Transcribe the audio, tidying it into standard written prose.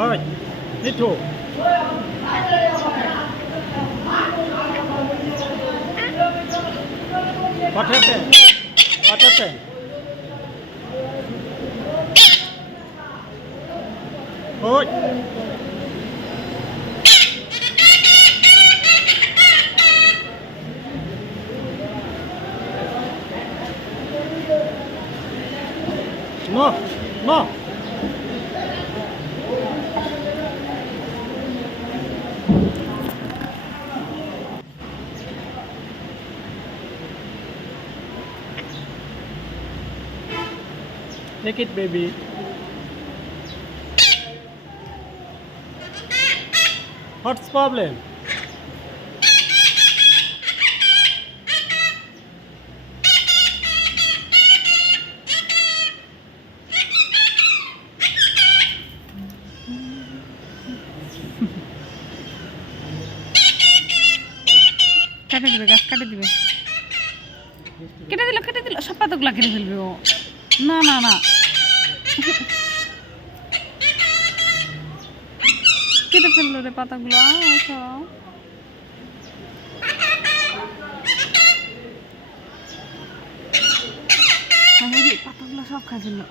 ওই Mithu What happened? What happened? Ôi. No, no. Take it, baby. What's problem? কেটে দিবে গাছ কেটে দিবে কেটে দিল সব পাতাগুলা কেটে ফেলবে ও না না না কেটে ফেললো রে পাতাগুলো সব পাতাগুলো সব খাই ফেললো